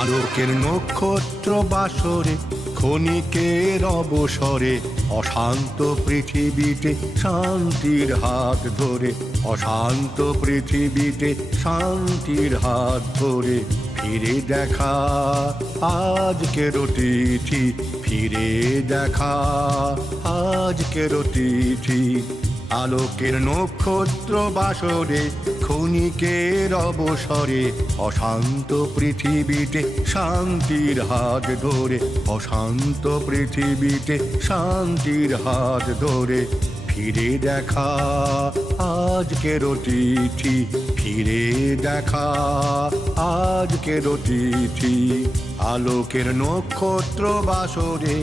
আলোকের নক্ষত্র বাসরে ক্ষণিকের অবসরে অশান্ত পৃথিবীতে শান্তির হাত ধরে, অশান্ত পৃথিবীতে শান্তির হাত ধরে ফিরে দেখা আজকের তিথি, ফিরে দেখা আজকের তিথি। আলোকের নক্ষত্র বাসরে ক্ষণিকের অবসরে অশান্ত পৃথিবীতে শান্তির হাত ধরে, অশান্ত পৃথিবীতে শান্তির হাত ধরে ফিরে দেখা আজকের তিথি, ফিরে দেখা আজকের তিথি। আলোকের নক্ষত্র বাসরে।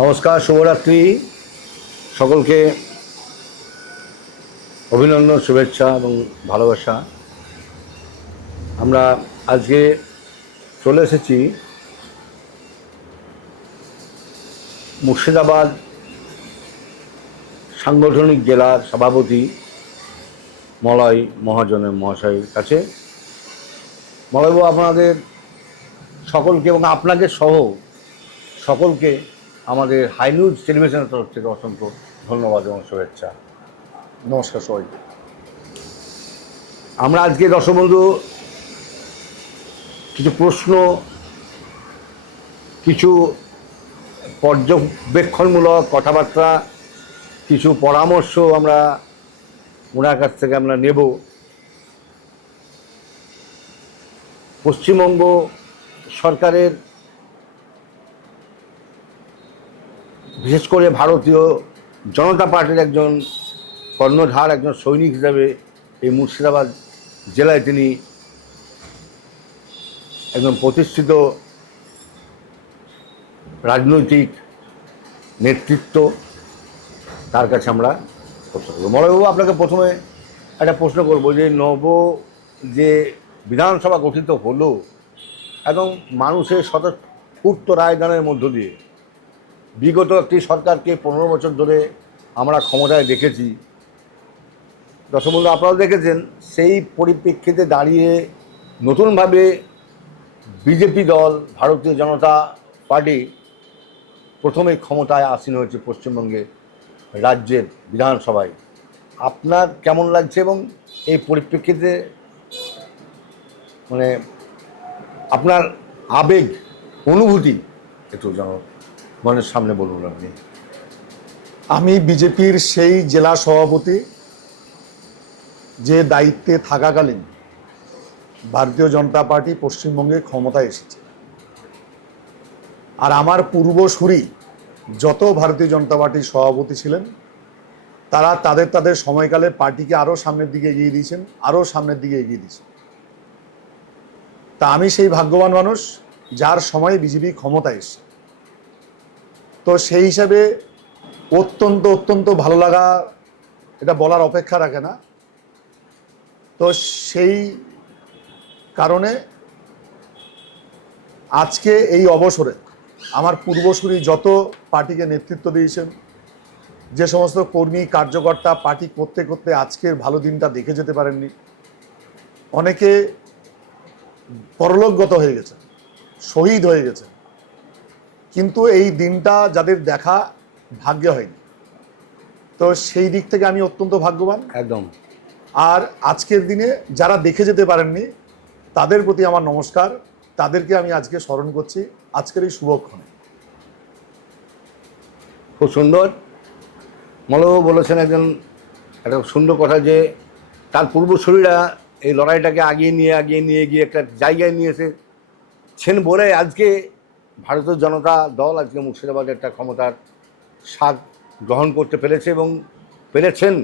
নমস্কার, শুভরাত্রি। সকলকে অভিনন্দন, শুভেচ্ছা এবং ভালোবাসা। আমরা আজকে চলে এসেছি মুর্শিদাবাদ সাংগঠনিক জেলার সভাপতি মলয় মহাজনের মহাশয়ের কাছে। মলয়বাবু, আপনাদের সকলকে এবং আপনাকে সহ সকলকে আমাদের হাই নিউজ টেলিভিশনের তরফ থেকে অসংখ্য ধন্যবাদ এবং শুভেচ্ছা। নমস্কার সবাই। আমরা আজকে দর্শক বন্ধু কিছু প্রশ্ন, কিছু পর্যবেক্ষণমূলক কথাবার্তা, কিছু পরামর্শ আমরা ওনার কাছ থেকে আমরা নেব। পশ্চিমবঙ্গ সরকারের, বিশেষ করে ভারতীয় জনতা পার্টির একজন কর্ণধার, একজন সৈনিক হিসাবে এই মুর্শিদাবাদ জেলায় তিনি একজন প্রতিষ্ঠিত রাজনৈতিক নেতৃত্ব। তার কাছে আমরা প্রশ্ন করব। মলয়বাবু, আপনাকে প্রথমে একটা প্রশ্ন করব যে যে বিধানসভা গঠিত হলো এবং মানুষের স্বতঃস্ফূর্ত রায়দানের মধ্য দিয়ে বিগত একটি সরকারকে 15 বছর ধরে আমরা ক্ষমতায় দেখেছি, দর্শক বন্ধু আপনারাও দেখেছেন। সেই পরিপ্রেক্ষিতে দাঁড়িয়ে নতুনভাবে বিজেপি দল, ভারতীয় জনতা পার্টি প্রথমে ক্ষমতায় আসীন হয়েছে পশ্চিমবঙ্গে রাজ্যের বিধানসভায়। আপনার কেমন লাগছে এবং এই পরিপ্রেক্ষিতে মানে আপনার আবেগ, অনুভূতি একটু মনের সামনে বলুন আপনি। আমি বিজেপির সেই জেলা সভাপতি যে দায়িত্বে থাকাকালীন ভারতীয় জনতা পার্টি পশ্চিমবঙ্গে ক্ষমতায় এসেছে। আর আমার পূর্বসূরি যত ভারতীয় জনতা পার্টির সভাপতি ছিলেন তারা তাদের সময়কালে পার্টিকে আরও সামনের দিকে এগিয়ে দিয়েছেন, আরও সামনের দিকে এগিয়ে দিয়েছেন। তা আমি সেই ভাগ্যবান মানুষ যার সময়ে বিজেপি ক্ষমতায় এসেছে। তো সেই হিসাবে অত্যন্ত ভালো লাগা, এটা বলার অপেক্ষা রাখে না। তো সেই কারণে আজকে এই অবসরে আমার পূর্বসূরি যত পার্টিকে নেতৃত্ব দিয়েছেন, যে সমস্ত কর্মী কার্যকর্তা পার্টি করতে করতে আজকের ভালো দিনটা দেখে যেতে পারেননি, অনেকে পরলোকগত হয়ে গেছেন, শহীদ হয়ে গেছেন, কিন্তু এই দিনটা যাদের দেখা ভাগ্যে হয়নি, তো সেই দিক থেকে আমি অত্যন্ত ভাগ্যবান। একদম। আর আজকের দিনে যারা দেখে যেতে পারেননি তাদের প্রতি আমার নমস্কার, তাদেরকে আমি আজকে স্মরণ করছি আজকের এই শুভক্ষণে। খুব সুন্দর। মলয়বাবু বলেছেন একটা সুন্দর কথা যে তার পূর্বসূরীরা এই লড়াইটাকে আগিয়ে নিয়ে গিয়ে একটা জায়গায় নিয়ে এসেছেন বলে আজকে ভারতীয় জনতা দল আজকে মুর্শিদাবাদে একটা ক্ষমতার স্বাদ গ্রহণ করতে পেরেছে এবং পেরেছেন।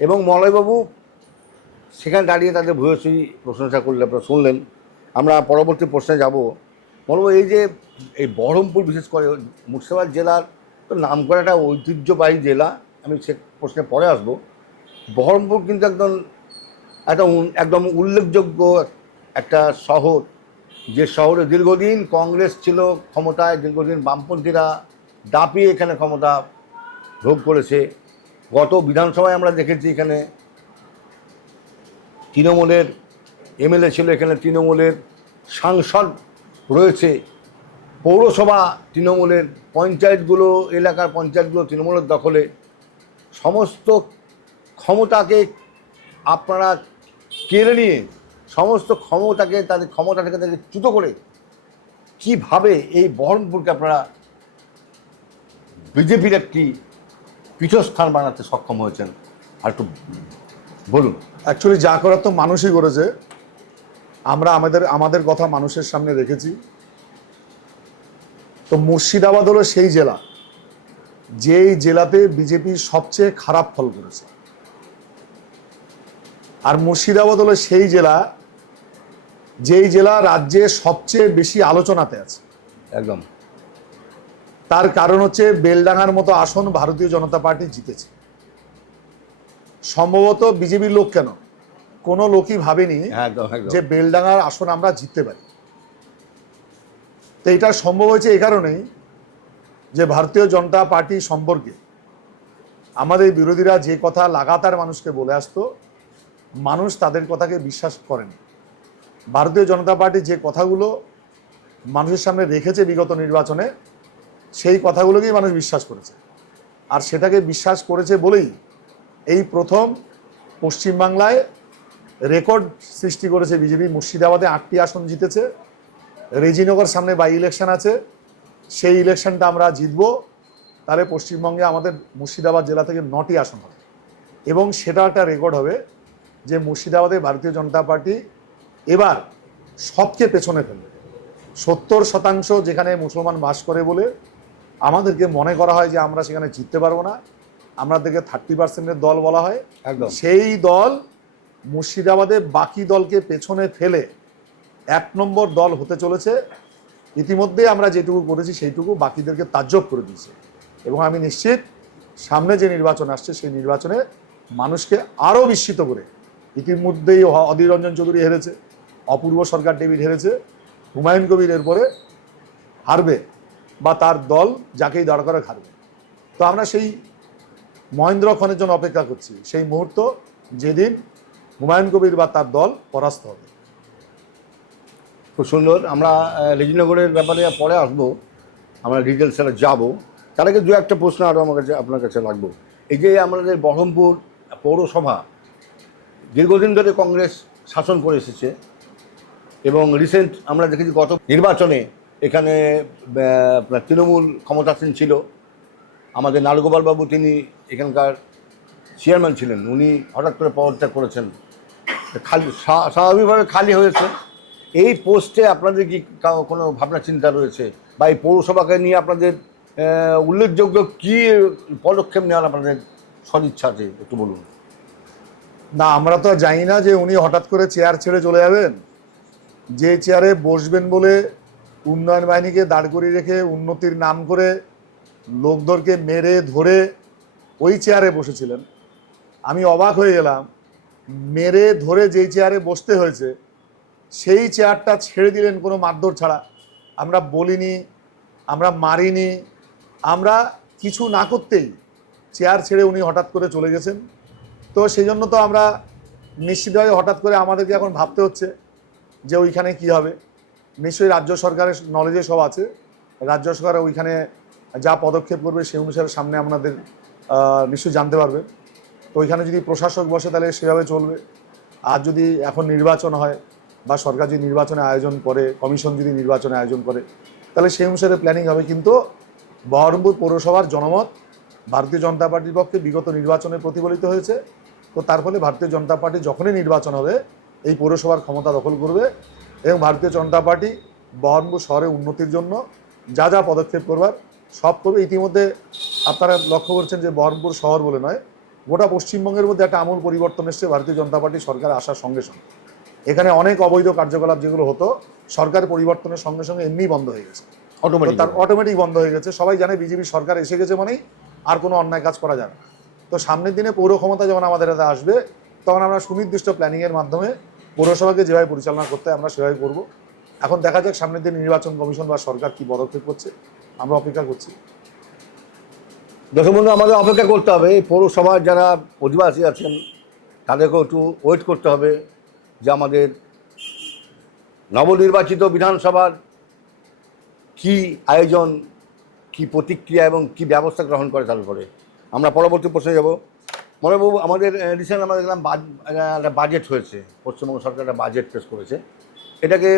এবং মলয়বাবু সেখানে দাঁড়িয়ে তাদের ভূয়সী প্রশংসা করলে আপনারা শুনলেন। আমরা পরবর্তী প্রশ্নে যাব। মলয়বাবু, এই যে এই বহরমপুর, বিশেষ করে মুর্শিদাবাদ জেলার তো নাম করা একটা ঐতিহ্যবাহী জেলা, আমি সে প্রশ্নে পরে আসব। বহরমপুর কিন্তু একদম উল্লেখযোগ্য একটা শহর যে শহরে দীর্ঘদিন কংগ্রেস ছিল ক্ষমতায়, দীর্ঘদিন বামপন্থীরা দাপিয়ে এখানে ক্ষমতা ভোগ করেছে। গত বিধানসভায় আমরা দেখেছি এখানে তৃণমূলের এমএলএ ছিল, এখানে তৃণমূলের সাংসদ রয়েছে, পৌরসভা তৃণমূলের, পঞ্চায়েতগুলো, এলাকার পঞ্চায়েতগুলো তৃণমূলের দখলে। সমস্ত ক্ষমতাকে আপনারা কেড়ে নিয়ে, সমস্ত ক্ষমতাকে, তাদের ক্ষমতা থেকে তাদের চ্যুত করে কীভাবে এই বহরমপুরকে আপনারা বিজেপির একটি পীঠস্থান বানাতে সক্ষম হয়েছেন, আর একটু বলুন। অ্যাকচুয়ালি যা করার তো মানুষই করেছে। আমরা আমাদের কথা মানুষের সামনে রেখেছি। তো মুর্শিদাবাদ হলো সেই জেলা, যেই জেলাতে বিজেপি সবচেয়ে খারাপ ফল করেছে। আর মুর্শিদাবাদ হলো সেই জেলা, যেই জেলা রাজ্যে সবচেয়ে বেশি আলোচনাতে আছে। একদম। তার কারণ হচ্ছে বেলডাঙ্গার মতো আসন ভারতীয় জনতা পার্টি জিতেছে। সম্ভবত বিজেপির লোক কেন, কোনো লোকই ভাবেনি যে বেলডাঙ্গার আসন আমরা জিততে পারি। তো এটা সম্ভব হয়েছে এই কারণেই যে ভারতীয় জনতা পার্টি সম্পর্কে আমাদের বিরোধীরা যে কথা লাগাতার মানুষকে বলে আসতো, মানুষ তাদের কথাকে বিশ্বাস করেনি। ভারতীয় জনতা পার্টি যে কথাগুলো মানুষের সামনে রেখেছে বিগত নির্বাচনে, সেই কথাগুলোকেই মানুষ বিশ্বাস করেছে। আর সেটাকে বিশ্বাস করেছে বলেই এই প্রথম পশ্চিমবাংলায় রেকর্ড সৃষ্টি করেছে বিজেপি। মুর্শিদাবাদে 8টি আসন জিতেছে। রেজিনগর সামনে বাই ইলেকশন আছে, সেই ইলেকশনটা আমরা জিতবো, তাহলে পশ্চিমবঙ্গে আমাদের মুর্শিদাবাদ জেলা থেকে 9টি আসন হবে। এবং সেটা একটা রেকর্ড হবে যে মুর্শিদাবাদে ভারতীয় জনতা পার্টি এবার সবকে পেছনে ফেলবে। 70% যেখানে মুসলমান বাস করে বলে আমাদেরকে মনে করা হয় যে আমরা সেখানে জিততে পারবো না, আমাদেরকে 30%-এর দল বলা হয়। একদম। সেই দল মুর্শিদাবাদে বাকি দলকে পেছনে ফেলে 1 নম্বর দল হতে চলেছে। ইতিমধ্যে আমরা যেটুকু করেছি সেইটুকু বাকিদেরকে তাজ্জব করে দিয়েছে। এবং আমি নিশ্চিত সামনে যে নির্বাচন আসছে সেই নির্বাচনে মানুষকে আরও বিস্মিত করে, ইতিমধ্যেই অধীর রঞ্জন চৌধুরী হেরেছে, অপূর্ব সরকার ডেভিড হেরেছে, হুমায়ুন কবির এরপরে হারবে বা তার দল যাকেই দাঁড় করে হারবে। তো আমরা সেই মহেন্দ্র ক্ষণের জন্য অপেক্ষা করছি, সেই মুহূর্ত যেদিন হুমায়ুন কবির বা তার দল পরাস্ত হবে। খুব সুন্দর। আমরা রেজিনগরের ব্যাপারে পরে আসবো, আমরা ডিটেলসে যাবো। তার আগে 2-1টা প্রশ্ন আরও আমার কাছে আপনার কাছে লাগবো। এই যে আমাদের বহরমপুর পৌরসভা দীর্ঘদিন ধরে কংগ্রেস শাসন করে এসেছে এবং রিসেন্ট আমরা দেখেছি গত নির্বাচনে এখানে আপনার তৃণমূল ক্ষমতাসীন ছিল। আমাদের নারগোপালবাবু, তিনি এখানকার চেয়ারম্যান ছিলেন, উনি হঠাৎ করে পদত্যাগ করেছেন, খালি স্বাভাবিকভাবে খালি হয়েছে। এই পোস্টে আপনাদের কি কোনো ভাবনা চিন্তা রয়েছে, বা এই পৌরসভাকে নিয়ে আপনাদের উল্লেখযোগ্য কী পদক্ষেপ নেওয়ার আপনাদের সদিচ্ছা আছে, একটু বলুন। না, আমরা তো জানি না যে উনি হঠাৎ করে চেয়ার ছেড়ে চলে যাবেন। যে চেয়ারে বসবেন বলে উন্নয়ন বাহিনীকে দাঁড় করিয়ে রেখে উন্নতির নাম করে লোকদেরকে মেরে ধরে ওই চেয়ারে বসেছিলেন, আমি অবাক হয়ে গেলাম। মেরে ধরে যেই চেয়ারে বসতে হয়েছে সেই চেয়ারটা ছেড়ে দিলেন কোনো মারধর ছাড়া। আমরা বলিনি, আমরা মারিনি, আমরা কিছু না করতেই চেয়ার ছেড়ে উনি হঠাৎ করে চলে গেছেন। তো সেই জন্য তো আমরা নিশ্চিতভাবে হঠাৎ করে আমাদেরকে এখন ভাবতে হচ্ছে যে ওইখানে কি হবে। নিশ্চয়ই রাজ্য সরকারের নলেজে সব আছে, রাজ্য সরকার ওইখানে যা পদক্ষেপ করবে সেই অনুসারে সামনে আপনাদের নিশ্চয়ই জানতে পারবেন। তো ওইখানে যদি প্রশাসক বসে তাহলে সেভাবে চলবে। আর যদি এখন নির্বাচন হয় বা সরকার যদি নির্বাচনে আয়োজন করে, কমিশন যদি নির্বাচনে আয়োজন করে, তাহলে সেই অনুসারে প্ল্যানিং হবে। কিন্তু বহরমপুর পৌরসভার জনমত ভারতীয় জনতা পার্টির পক্ষে বিগত নির্বাচনে প্রতিফলিত হয়েছে। তো তার ফলে ভারতীয় জনতা পার্টি যখনই নির্বাচন হবে এই পৌরসভার ক্ষমতা দখল করবে এবং ভারতীয় জনতা পার্টি বহরমপুর শহরের উন্নতির জন্য যা যা পদক্ষেপ করবার সব করবে। ইতিমধ্যে আপনারা লক্ষ্য করছেন যে বহরমপুর শহর বলে নয়, গোটা পশ্চিমবঙ্গের মধ্যে একটা আমূল পরিবর্তন এসছে ভারতীয় জনতা পার্টি সরকার আসার সঙ্গে সঙ্গে। এখানে অনেক অবৈধ কার্যকলাপ যেগুলো হতো সরকার পরিবর্তনের সঙ্গে সঙ্গে এমনি বন্ধ হয়ে গেছে, অটোমেটিক বন্ধ হয়ে গেছে। সবাই জানে বিজেপি সরকার এসে গেছে মানেই আর কোনো অন্যায় কাজ করা যাবে না। তো সামনের দিনে পৌর ক্ষমতা যখন আমাদের হাতে আসবে তখন আমরা সুনির্দিষ্ট প্ল্যানিংয়ের মাধ্যমে পৌরসভাকে যেভাবে পরিচালনা করতে হয় আমরা সেভাবে করব। এখন দেখা যাক সামনের দিন নির্বাচন কমিশন বা সরকার কি পদক্ষেপ করছে, আমরা অপেক্ষা করছি। দর্শক বন্ধু, আমাদের অপেক্ষা করতে হবে। এই পৌরসভার যারা অধিবাসী আছেন তাদেরকেও একটু ওয়েট করতে হবে যে আমাদের নবনির্বাচিত বিধানসভার কি আয়োজন, কি প্রতিক্রিয়া এবং কি ব্যবস্থা গ্রহণ করে তার উপরে। আমরা পরবর্তী প্রশ্নে যাব। মনোবাবু, আমাদের রিসেন্ট আমরা দেখলাম একটা বাজেট হয়েছে, পশ্চিমবঙ্গ সরকার একটা বাজেট পেশ করেছে। এটাকে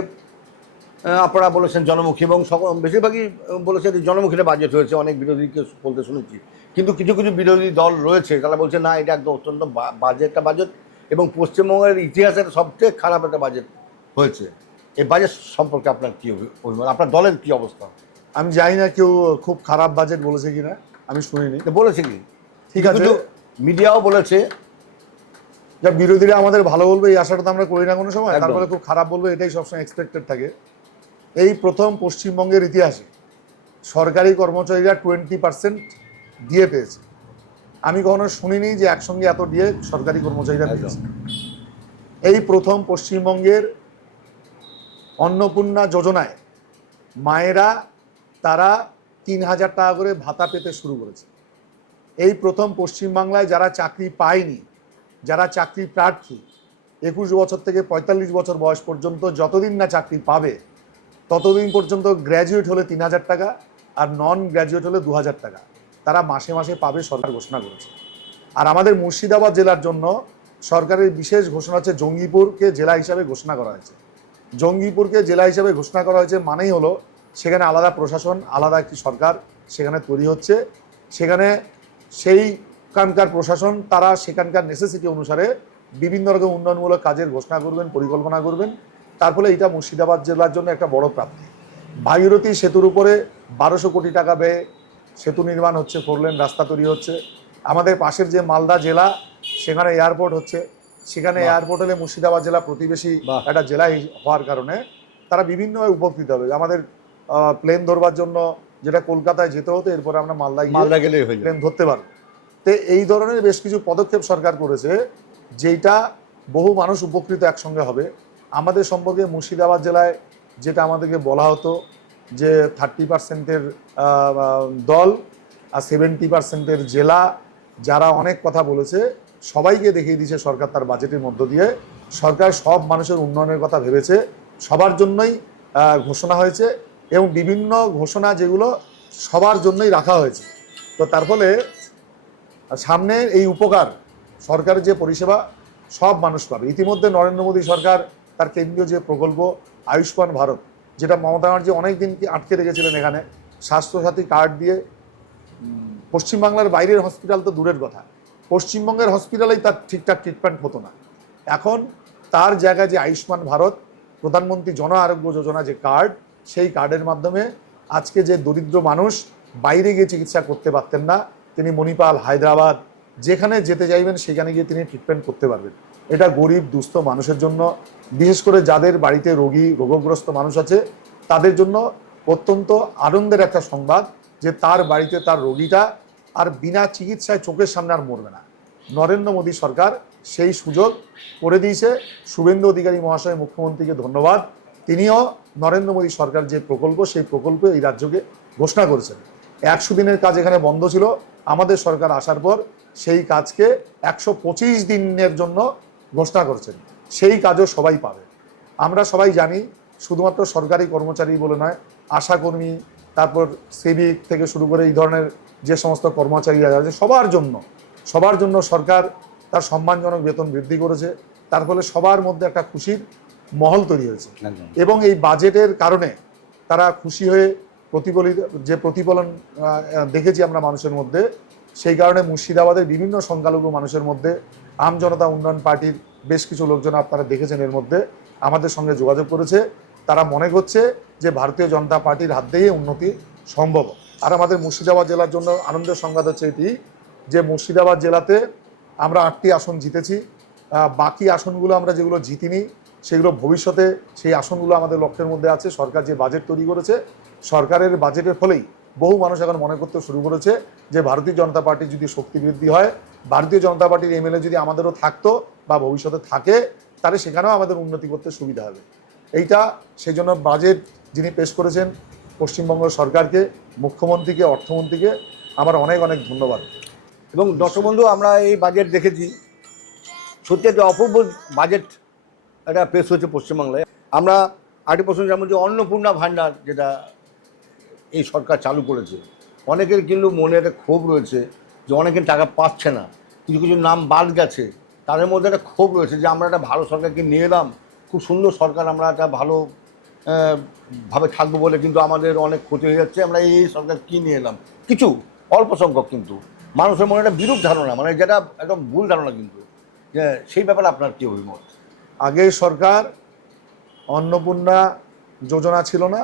আপনারা বলেছেন জনমুখী, এবং বেশিরভাগই বলেছে যে জনমুখী বাজেট হয়েছে, অনেক বিরোধীকে বলতে শুনেছি। কিন্তু কিছু কিছু বিরোধী দল রয়েছে তারা বলছে না, এটা একদম অত্যন্ত বাজে একটা বাজেট এবং পশ্চিমবঙ্গের ইতিহাসের সবচেয়ে খারাপ একটা বাজেট হয়েছে। এই বাজেট সম্পর্কে আপনার কী অভিমত, আপনার দলের কী অবস্থা? আমি জানি না কেউ খুব খারাপ বাজেট বলেছে কিনা, আমি শুনিনি। বলেছে কি? ঠিক আছে, মিডিয়াও বলেছে। যা বিরোধীরা আমাদের ভালো বলবে এই আশাটা তো আমরা করি না কোনো সময়, একদম। তারপরে খুব খারাপ বলবে এটাই সবসময় এক্সপেক্টেড থাকে। এই প্রথম পশ্চিমবঙ্গের ইতিহাসে সরকারি কর্মচারীরা 20% দিয়ে পেয়েছে। আমি কখনো শুনিনি যে একসঙ্গে এত দিয়ে সরকারি কর্মচারীরা পেয়েছে। এই প্রথম পশ্চিমবঙ্গের অন্নপূর্ণা যোজনায় মায়েরা তারা 3,000 টাকা করে ভাতা পেতে শুরু করেছে। এই প্রথম পশ্চিমবাংলায় যারা চাকরি পায়নি, যারা চাকরি প্রার্থী 21 বছর থেকে 45 বছর বয়স পর্যন্ত যতদিন না চাকরি পাবে ততদিন পর্যন্ত গ্র্যাজুয়েট হলে 3,000 টাকা আর নন গ্র্যাজুয়েট হলে 2,000 টাকা তারা মাসে মাসে পাবে, সরকার ঘোষণা করেছে। আর আমাদের মুর্শিদাবাদ জেলার জন্য সরকারের বিশেষ ঘোষণা হচ্ছে জঙ্গিপুরকে জেলা হিসাবে ঘোষণা করা হয়েছে। জঙ্গিপুরকে জেলা হিসাবে ঘোষণা করা হয়েছে মানেই হলো সেখানে আলাদা প্রশাসন, আলাদা একটি সরকার সেখানে তৈরি হচ্ছে। সেখানে সেইখানকার প্রশাসন তারা সেখানকার নেসেসিটি অনুসারে বিভিন্ন রকম উন্নয়নমূলক কাজের ঘোষণা করবেন, পরিকল্পনা করবেন। তার ফলে এটা মুর্শিদাবাদ জেলার জন্য একটা বড় প্রাপ্তি। ভাগীরথী সেতুর উপরে 1200 কোটি টাকা ব্যয়ে সেতু নির্মাণ হচ্ছে, 4 লেন রাস্তা তৈরি হচ্ছে। আমাদের পাশের যে মালদা জেলা সেখানে এয়ারপোর্ট হচ্ছে, সেখানে এয়ারপোর্ট হলে মুর্শিদাবাদ জেলা প্রতিবেশী একটা জেলা হওয়ার কারণে তারা বিভিন্নভাবে উপকৃত হবে। আমাদের প্লেন ধরবার জন্য যেটা কলকাতায় যেতে হতো, এরপরে আমরা মালদা গেলে প্লেন ধরতে পারবো। তো এই ধরনের বেশ কিছু পদক্ষেপ সরকার করেছে যেটা বহু মানুষ উপকৃত একসঙ্গে হবে। আমাদের সম্পর্কে মুর্শিদাবাদ জেলায় যেটা আমাদেরকে বলা হতো যে 30%-এর দল আর 70%-এর জেলা, যারা অনেক কথা বলেছে সবাইকে দেখিয়ে দিয়েছে সরকার তার বাজেটের মধ্য দিয়ে। সরকার সব মানুষের উন্নয়নের কথা ভেবেছে, সবার জন্যই ঘোষণা হয়েছে এবং বিভিন্ন ঘোষণা যেগুলো সবার জন্যই রাখা হয়েছে। তো তার ফলে সামনে এই উপকার সরকারের যে পরিষেবা সব মানুষ পাবে। ইতিমধ্যে নরেন্দ্র মোদী সরকার তার কেন্দ্রীয় যে প্রকল্প আয়ুষ্মান ভারত, যেটা মমতা ব্যানার্জি অনেকদিন কি আটকে রেখেছিলেন, এখানে স্বাস্থ্যসাথী কার্ড দিয়ে পশ্চিমবাংলার বাইরের হসপিটাল তো দূরের কথা, পশ্চিমবঙ্গের হসপিটালেই তার ঠিকঠাক ট্রিটমেন্ট হতো না। এখন তার জায়গায় যে আয়ুষ্মান ভারত প্রধানমন্ত্রী জন আরোগ্য যোজনা যে কার্ড, সেই কার্ডের মাধ্যমে আজকে যে দরিদ্র মানুষ বাইরে গিয়ে চিকিৎসা করতে পারতেন না, তিনি মণিপাল, হায়দ্রাবাদ যেখানে যেতে চাইবেন সেখানে গিয়ে তিনি ট্রিটমেন্ট করতে পারবেন। এটা গরিব দুস্থ মানুষের জন্য, বিশেষ করে যাদের বাড়িতে রোগগ্রস্ত মানুষ আছে তাদের জন্য অত্যন্ত আনন্দের একটা সংবাদ যে তার বাড়িতে তার রোগীটা আর বিনা চিকিৎসায় চোখের সামনে আর মরবে না। নরেন্দ্র মোদী সরকার সেই সুযোগ করে দিয়েছে। শুভেন্দু অধিকারী মহাশয় মুখ্যমন্ত্রীকে ধন্যবাদ, তিনিও নরেন্দ্র মোদী সরকার যে প্রকল্প সেই প্রকল্প এই রাজ্যকে ঘোষণা করেছেন। 100 দিনের কাজ এখানে বন্ধ ছিল, আমাদের সরকার আসার পর সেই কাজকে 125 দিনের জন্য ঘোষণা করেছেন। সেই কাজও সবাই পাবে। আমরা সবাই জানি শুধুমাত্র সরকারি কর্মচারী বলে নয়, আশাকর্মী, তারপর সিভিক থেকে শুরু করে এই ধরনের যে সমস্ত কর্মচারীরা আছে সবার জন্য সরকার তার সম্মানজনক বেতন বৃদ্ধি করেছে। তার ফলে সবার মধ্যে একটা খুশির মহল তৈরি হয়েছে এবং এই বাজেটের কারণে তারা খুশি হয়ে প্রতিফলন দেখেছি আমরা মানুষের মধ্যে। সেই কারণে মুর্শিদাবাদের বিভিন্ন সংখ্যালঘু মানুষের মধ্যে আমজনতা উন্নয়ন পার্টির বেশ কিছু লোকজন আপনারা দেখেছেন এর মধ্যে আমাদের সঙ্গে যোগাযোগ করেছে। তারা মনে করছে যে ভারতীয় জনতা পার্টির হাত দিয়ে উন্নতি সম্ভব। আর আমাদের মুর্শিদাবাদ জেলার জন্য আনন্দের সংবাদ হচ্ছে এটি যে মুর্শিদাবাদ জেলাতে আমরা 8টি আসন জিতেছি। বাকি আসনগুলো আমরা যেগুলো জিতিনি সেগুলো ভবিষ্যতে সেই আসনগুলো আমাদের লক্ষ্যের মধ্যে আছে। সরকার যে বাজেট তৈরি করেছে, সরকারের বাজেটের ফলেই বহু মানুষ এখন মনে করতে শুরু করেছে যে ভারতীয় জনতা পার্টির যদি শক্তি বৃদ্ধি হয়, ভারতীয় জনতা পার্টির এমএলএ যদি আমাদেরও থাকতো বা ভবিষ্যতে থাকে, তাহলে সেখানেও আমাদের উন্নতি করতে সুবিধা হবে। এইটা সেই জন্য বাজেট যিনি পেশ করেছেন পশ্চিমবঙ্গ সরকারকে, মুখ্যমন্ত্রীকে, অর্থমন্ত্রীকে আমার অনেক অনেক ধন্যবাদ। এবং দর্শক বন্ধু, আমরা এই বাজেট দেখেছি, সত্যি একটা অপূর্ব বাজেট এটা পেশ হয়েছে পশ্চিমবাংলায়। আমরা আরেকটি প্রশ্ন যেমন যে অন্নপূর্ণা ভাণ্ডার যেটা এই সরকার চালু করেছে, অনেকের কিন্তু মনে একটা ক্ষোভ রয়েছে যে অনেকের টাকা পাচ্ছে না, কিছু কিছু নাম বাদ গেছে, তাদের মধ্যে একটা ক্ষোভ রয়েছে যে আমরা একটা ভালো সরকারকে নিয়ে এলাম, খুব সুন্দর সরকার, আমরা একটা ভালো ভাবে থাকবো বলে কিন্তু আমাদের অনেক ক্ষতি হয়ে যাচ্ছে, আমরা এই সরকার কী নিয়ে এলাম। কিছু অল্প সংখ্যক কিন্তু মানুষের মনে একটা বিরূপ ধারণা, মানে যেটা একদম ভুল ধারণা কিন্তু, যে সেই ব্যাপারে আপনার কী অভিমত? আগের সরকার অন্নপূর্ণা যোজনা ছিল না,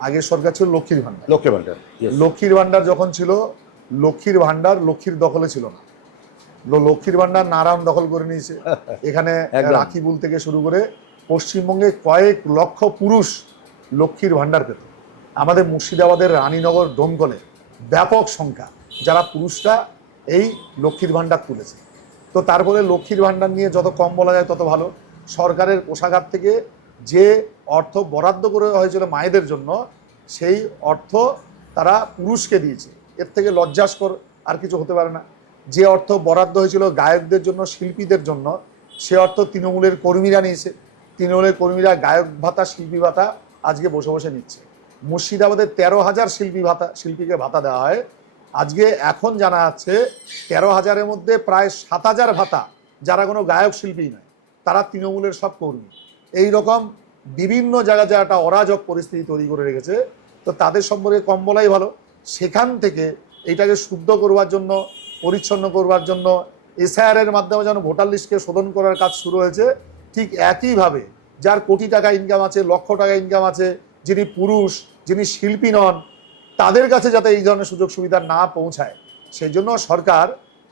আগের সরকার ছিল লক্ষ্মীর ভাণ্ডার। লক্ষ্মীর ভাণ্ডার, লক্ষ্মীর ভাণ্ডার যখন ছিল, লক্ষ্মীর ভাণ্ডার লক্ষ্মীর দখলে ছিল না, লক্ষ্মীর ভাণ্ডার নারায়ণ দখল করে নিয়েছে। এখানে রাখিবুল থেকে শুরু করে পশ্চিমবঙ্গে কয়েক লক্ষ পুরুষ লক্ষ্মীর ভাণ্ডার পেত। আমাদের মুর্শিদাবাদের রানীনগর ডোমকলে ব্যাপক সংখ্যা যারা পুরুষরা এই লক্ষ্মীর ভাণ্ডার তুলেছে। তো তারপরে লক্ষ্মীর ভাণ্ডার নিয়ে যত কম বলা যায় তত ভালো। সরকারের কোষাগার থেকে যে অর্থ বরাদ্দ করে হয়েছিল মায়েদের জন্য, সেই অর্থ তারা পুরুষকে দিয়েছে। এর থেকে লজ্জাস্কর আর কিছু হতে পারে না। যে অর্থ বরাদ্দ হয়েছিল গায়কদের জন্য, শিল্পীদের জন্য, সে অর্থ তৃণমূলের কর্মীরা নিয়েছে। তৃণমূলের কর্মীরা গায়ক ভাতা, শিল্পী ভাতা আজকে বসে বসে নিচ্ছে। মুর্শিদাবাদের 13,000 শিল্পীকে ভাতা দেওয়া হয়। আজকে এখন জানা যাচ্ছে 13,000-এর মধ্যে প্রায় 7,000 ভাতা যারা কোনো গায়ক শিল্পী নয়, তারা তৃণমূলের সব কর্মী। এই রকম বিভিন্ন জায়গায় যারা একটা অরাজক পরিস্থিতি তৈরি করে রেখেছে, তো তাদের সম্পর্কে কম বলাই ভালো। সেখান থেকে এইটাকে শুদ্ধ করবার জন্য, পরিচ্ছন্ন করবার জন্য এসআইআরের মাধ্যমে যেন ভোটার লিস্টকে শোধন করার কাজ শুরু হয়েছে। ঠিক একইভাবে যার কোটি টাকা ইনকাম আছে, লক্ষ টাকা ইনকাম আছে, যিনি পুরুষ, যিনি শিল্পী নন, তাদের কাছে যাতে এই ধরনের সুযোগ সুবিধা না পৌঁছায়, সেই জন্য সরকার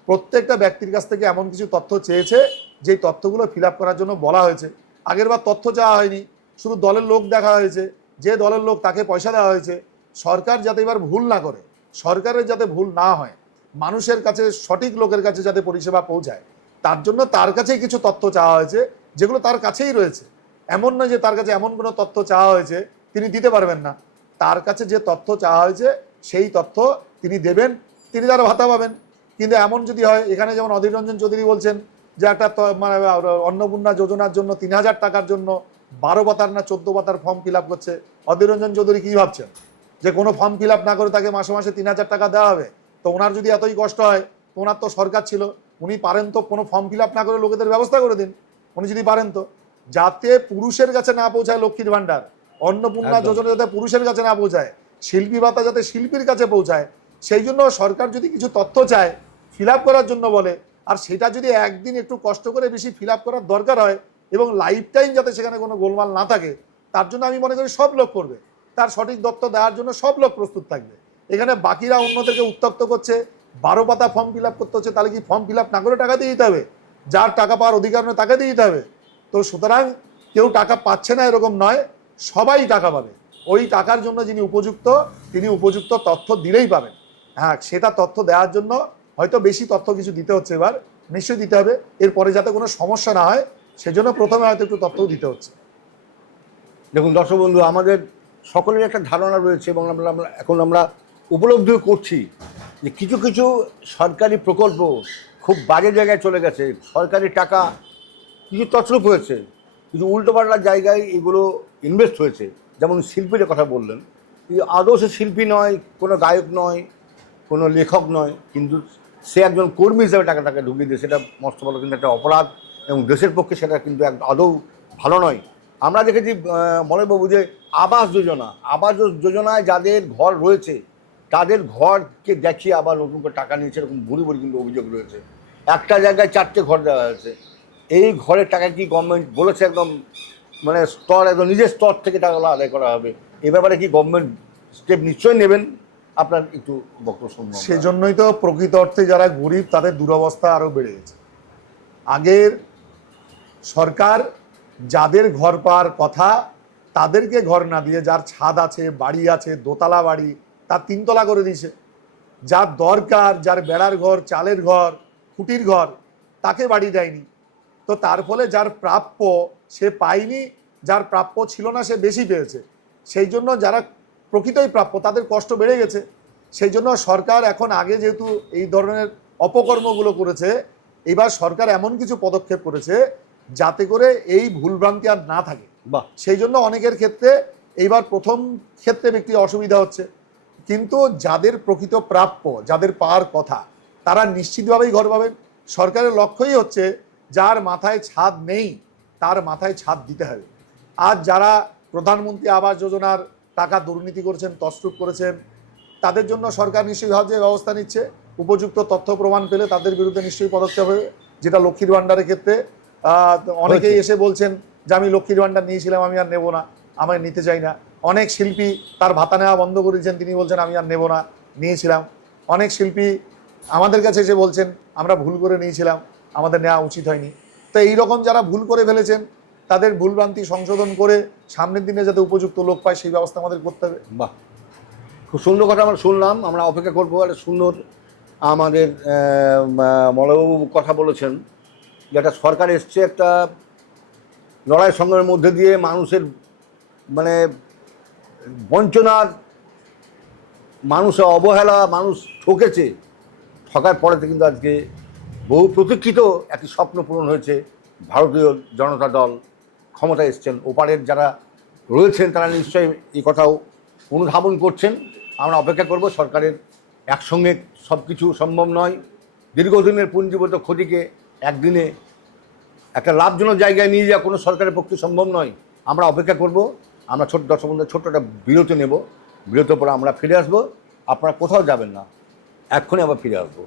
প্রত্যেকটা ব্যক্তির কাছ থেকে এমন কিছু তথ্য চেয়েছে, যেই তথ্যগুলো ফিল আপ করার জন্য বলা হয়েছে। আগেরবার তথ্য চাওয়া হয়নি, শুধু দলের লোক দেখা হয়েছে, যে দলের লোক তাকে পয়সা দেওয়া হয়েছে। সরকার যাতে এবার ভুল না করে, সরকারের যাতে ভুল না হয়, মানুষের কাছে, সঠিক লোকের কাছে যাতে পরিষেবা পৌঁছায়, তার জন্য তার কাছেই কিছু তথ্য চাওয়া হয়েছে, যেগুলো তার কাছেই রয়েছে। এমন নয় যে তার কাছে এমন কোনো তথ্য চাওয়া হয়েছে তিনি দিতে পারবেন না। তার কাছে যে তথ্য চাওয়া হয়েছে সেই তথ্য তিনি দেবেন, তিনি তার ভাতা পাবেন। কিন্তু এমন যদি হয়, এখানে যেমন অধীর রঞ্জন চৌধুরী বলছেন যে একটা মানে অন্নপূর্ণা যোজনার জন্য 3,000 টাকার জন্য 12 পাতার না 14 পাতার ফর্ম ফিল আপ করছে। অধীর রঞ্জন চৌধুরী কী ভাবছেন যে কোনো ফর্ম ফিল আপ না করে তাকে মাসে মাসে 3,000 টাকা দেওয়া হবে? তো ওনার যদি এতই কষ্ট হয়, তো ওনার তো সরকার ছিল, উনি পারেন তো কোনো ফর্ম ফিল আপ না করে লোকেদের ব্যবস্থা করে দিন। উনি যদি পারেন তো, যাতে পুরুষের কাছে না পৌঁছায় লক্ষ্মীর ভাণ্ডার, অন্নপূর্ণা যোজনা যাতে পুরুষের কাছে না পৌঁছায়, শিল্পী ভাতা যাতে শিল্পীর কাছে পৌঁছায়, সেই জন্য সরকার যদি কিছু তথ্য চায়, ফিল আপ করার জন্য বলে, আর সেটা যদি একদিন একটু কষ্ট করে বেশি ফিল আপ করার দরকার হয়, এবং লাইফ টাইম যাতে সেখানে কোনো গোলমাল না থাকে, তার জন্য আমি মনে করি সব লোক করবে। তার সঠিক তথ্য দেওয়ার জন্য সব লোক প্রস্তুত থাকবে। এখানে বাকিরা অন্যদেরকে উত্তক্ত করছে, 12 পাতা ফর্ম ফিল আপ করতে হচ্ছে, তাহলে কি ফর্ম ফিল আপ না করে টাকা দিয়ে দিতে হবে? যার টাকা পাওয়ার অধিকার নেই তাকে দিয়ে দিতে হবে। তো সুতরাং কেউ টাকা পাচ্ছে না এরকম নয়, সবাই টাকা পাবে। ওই টাকার জন্য যিনি উপযুক্ত, তিনি উপযুক্ত তথ্য দিলেই পাবেন। হ্যাঁ, সেটা তথ্য দেওয়ার জন্য হয়তো বেশি তথ্য কিছু দিতে হচ্ছে, এবার নিশ্চয়ই দিতে হবে। এরপরে যাতে কোনো সমস্যা না হয়, সেজন্য প্রথমে হয়তো একটু তথ্যও দিতে হচ্ছে। দেখুন দর্শক বন্ধু, আমাদের সকলের একটা ধারণা রয়েছে, এবং এখন আমরা উপলব্ধি করছি যে কিছু কিছু সরকারি প্রকল্প খুব বাজে জায়গায় চলে গেছে। সরকারি টাকা কিছু তছরূপ হয়েছে, কিছু উল্টোপাল্টা জায়গায় এগুলো ইনভেস্ট হয়েছে। যেমন শিল্পীর কথা বললেন, আদৌ সে শিল্পী নয়, কোনো গায়ক নয়, কোনো লেখক নয়, কিন্তু সে একজন কর্মী হিসেবে টাকাটাকে ঢুকিয়ে দিয়ে, সেটা মস্ত বড় কিন্তু একটা অপরাধ, এবং দেশের পক্ষে সেটা কিন্তু আদৌ ভালো নয়। আমরা দেখেছি মলয়বাবু যে আবাস যোজনায় যাদের ঘর রয়েছে, তাদের ঘরকে দেখিয়ে আবার নতুন করে টাকা নিয়েছে, এরকম ভুরি ভুরি কিন্তু অভিযোগ রয়েছে। একটা জায়গায় 4টে ঘর দেওয়া হয়েছে। এই ঘরের টাকা কি গভর্নমেন্ট বলেছে একদম মানে স্তর, একদম নিজের স্তর থেকে টাকাগুলো আদায় করা হবে? এ ব্যাপারে কি গভর্নমেন্ট স্টেপ নিশ্চয়ই নেবেন? আপনার একটু বক্তব্য শুনবো। সেজন্যই তো প্রকৃত অর্থে যারা গরিব তাদের দুরবস্থা আরও বেড়ে গেছে। আগের সরকার যাদের ঘর পাওয়ার কথা তাদেরকে ঘর না দিয়ে, যার ছাদ আছে, বাড়ি আছে, দোতলা বাড়ি, তার 3 তলা করে দিয়েছে। যার দরকার, যার বেড়ার ঘর, চালের ঘর, খুঁটির ঘর, তাকে বাড়ি দেয়নি। তো তার ফলে যার প্রাপ্য সে পায়নি, যার প্রাপ্য ছিল না সে বেশি পেয়েছে, সেই জন্য যারা প্রকৃতই প্রাপ্য তাদের কষ্ট বেড়ে গেছে। সেই জন্য সরকার এখন, আগে যেহেতু এই ধরনের অপকর্মগুলো করেছে, এবার সরকার এমন কিছু পদক্ষেপ করেছে যাতে করে এই ভুলভ্রান্তি আর না থাকে। বাহ, সেই জন্য অনেকের ক্ষেত্রে এইবার প্রথম ক্ষেত্রে ব্যক্তি অসুবিধা হচ্ছে, কিন্তু যাদের প্রকৃত প্রাপ্য, যাদের পাওয়ার কথা, তারা নিশ্চিতভাবেই ঘর পাবেন। সরকারের লক্ষ্যই হচ্ছে যার মাথায় ছাদ নেই তার মাথায় ছাদ দিতে হবে। আর যারা প্রধানমন্ত্রী আবাস যোজনার টাকা দুর্নীতি করেছেন, তছরূপ করেছেন, তাদের জন্য সরকার নিশ্চয়ই ব্যবস্থা নিচ্ছে। উপযুক্ত তথ্য প্রমাণ পেলে তাদের বিরুদ্ধে নিশ্চয়ই পদক্ষেপ হবে। যেটা লক্ষ্মীর ভাণ্ডারের ক্ষেত্রে অনেকেই এসে বলছেন যে আমি লক্ষ্মীর ভাণ্ডার নিয়েছিলাম, আমি আর নেব না, আমি নিতে চাই না। অনেক শিল্পী তার ভাতা নেওয়া বন্ধ করেছেন, তিনি বলছেন আমি আর নেব না, নিয়েছিলাম। অনেক শিল্পী আমাদের কাছে এসে বলছেন আমরা ভুল করে নিয়েছিলাম, আমাদের নেওয়া উচিত হয়নি। তো এইরকম যারা ভুল করে ফেলেছেন তাদের ভুলভ্রান্তি সংশোধন করে সামনের দিনে যাতে উপযুক্ত লোক পায় সেই ব্যবস্থা আমাদের করতে হবে। বাহ, খুব সুন্দর কথা আমরা শুনলাম। আমরা অপেক্ষা করবো একটা সুন্দর, আমাদের মলয়বাবু কথা বলেছেন যে একটা সরকার এসছে একটা লড়াই সংগ্রামের মধ্যে দিয়ে মানুষের মানে বঞ্চনার, মানুষের অবহেলা, মানুষ ঠকেছে, ঠকার পরেতে কিন্তু আজকে বহু প্রতীক্ষিত একটি স্বপ্ন পূরণ হয়েছে। ভারতীয় জনতা দল ক্ষমতায় এসছেন, ওপারের যারা রয়েছেন তারা নিশ্চয়ই এই কথাও অনুধাবন করছেন। আমরা অপেক্ষা করব। সরকারের একসঙ্গে সব কিছু সম্ভব নয়। দীর্ঘদিনের পুঞ্জীভূত ক্ষতিকে একদিনে একটা লাভজনক জায়গায় নিয়ে যাওয়া কোনো সরকারের পক্ষে সম্ভব নয়। আমরা অপেক্ষা করব। আমরা দর্শক বন্ধুদের ছোট্ট একটা বিরতি নেব। বিরতির পরে আমরা ফিরে আসবো। আপনারা কোথাও যাবেন না, এক্ষুনি আবার ফিরে আসবো।